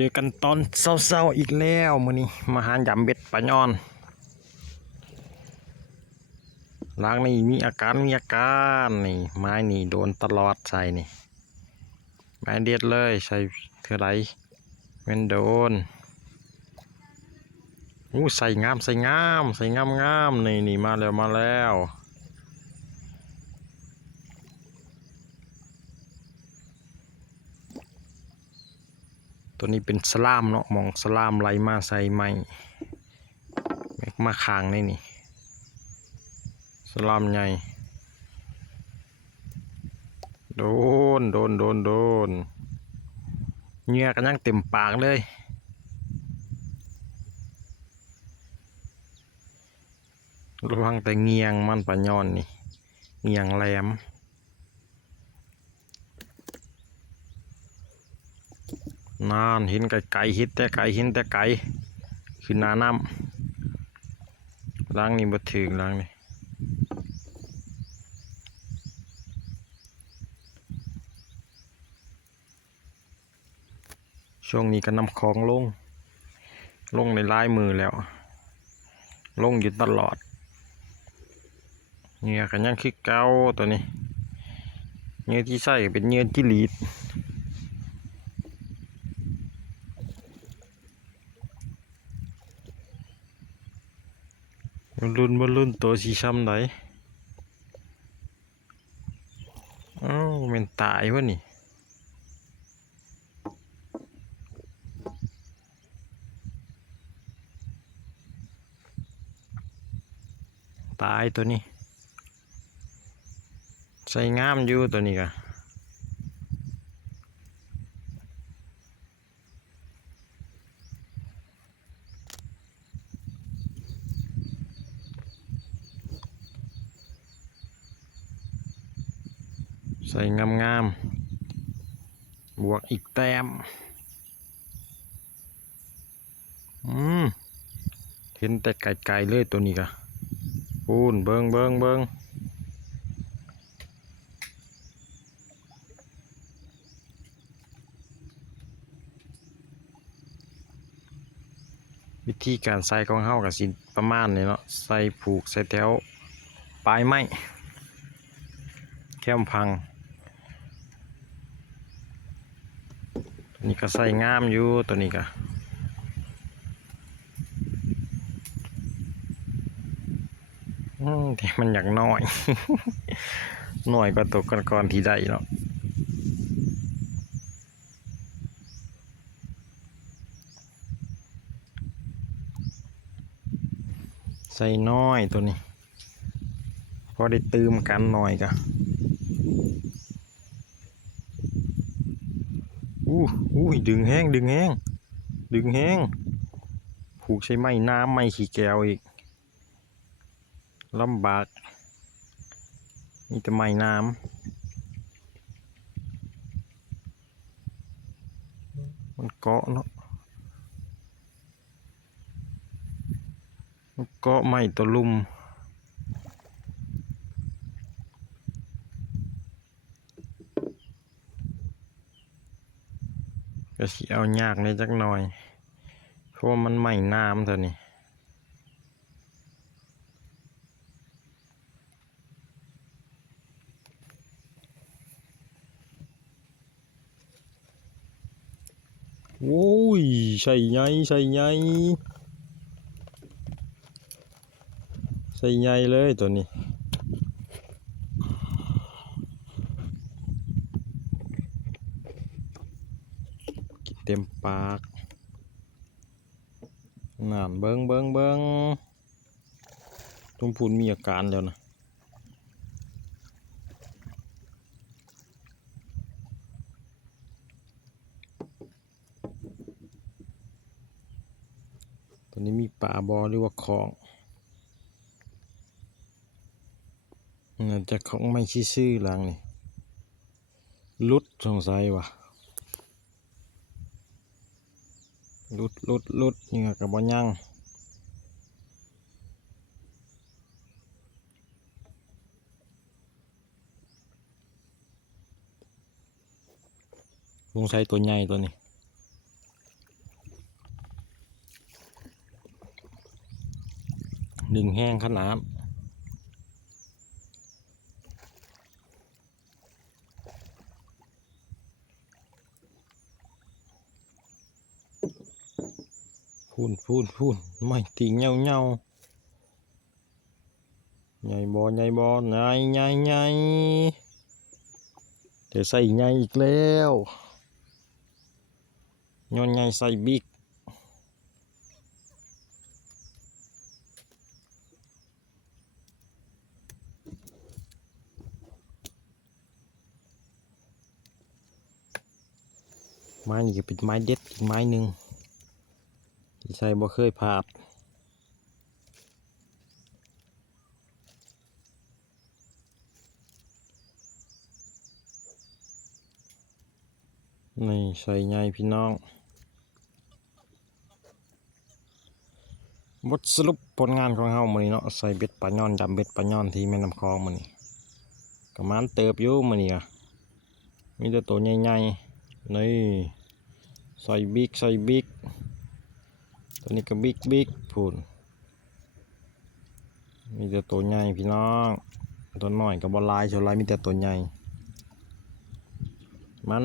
จอกันตอนเช้าๆอีกแล้วมื้อนี้มาหายำเบ็ดปลาย่อนล้างนี่มีอาการนี่ไม้นี่โดนตลอดใส่นี่ไม้เด็ดเลยใส่เท่าไรเว้นโดนใส่งามนี่มาแล้วตัวนี้เป็นสลามเนาะมองสลามไหลมาใส่ไม้มาคางนี่สลามใหญ่โดนเหงื่อกันยังเต็มปากเลยระวังแต่เงียงมันปะย่อนนี่เงียงแหลมนานเห็นไกลๆเห็นแต่ไกลคือหน้าน้ำล้างนี่บ่ถึงล้างนี่ช่วงนี้ก็นำของลงในลายมือแล้วลงอยู่ตลอดเหงื่อกันยังคือเก่าตัวนี้เหงื่อที่ใส่เป็นเหงื่อจิลีดบอลลุ่นตัวสีช้ำไหนมันตายวะนี่ตายตัวนี้ใส่งามอยู่ตัวนี้กะใส่งามบวกอีกแต้มเห็นแต่ไกลๆเลยตัวนี้กะปูนเบิงวิธีการใส่ของเฮากับสิประมาณนี้เนาะใส่ผูกใส่แถวปลายไม้แค่มพังตัวนี้ก็ใส่งามอยู่ตัวนี้ก็แต่มันอยากน้อย หน่อยก็ตกก่อนที่ได้เนาะใส่น้อยตัวนี้พอได้ตืมกันหน่อยกะดึงแห้งผูกใช้ไม้น้ำไม้ขี้แก้วอีกลำบากนี่จะไม้น้ำมันเกาะเนาะมันเกาะไม้ตัวลุ่มก็สิเอายากในจักหน่อยเพราะมันไม้น้ำตัวนี้ใส่ใหญ่เลยตัวนี้กินเต็มปากนั่นเบิ้งทุ่มพูนมีอาการแล้วนะตัวนี้มีป่าบอหรือว่าของน่าจะของไม่ชื่อหลังนี่ลุดสงสัยว่ะลุดเหงื่อกับบอยั่งสงสัยตัวใหญ่ตัวนี้ ดึงแห้งขนาดพูนไม่ติงเงาใหญ่บ่ใหญ่เดี๋ยวใส่ใหญ่อีกแล้วย้อนใหญ่ใส่บิ๊กไม้นี่ก็เป็นไม้เด็ดอีกไม้หนึ่งที่ใส่บ่เคยพลาดนี่ใส่ใหญ่พี่น้องบทสรุปผลงานของเฮามื้อนี้เนาะใส่เบ็ดปลาย่อนจำเบ็ดปลาย่อนที่แม่น้ำคลองมื้อนี้ก็มันเติบอยู่มื้อนี้อ่ะมีแต่ตัวใหญ่ๆนี่ใส่บิ๊กตัวนี้ก็บิ๊กพูนมีแต่ตัวใหญ่พี่น้องตัวน้อยก็บ่หลายเท่าไรมีแต่ตัวใหญ่มัน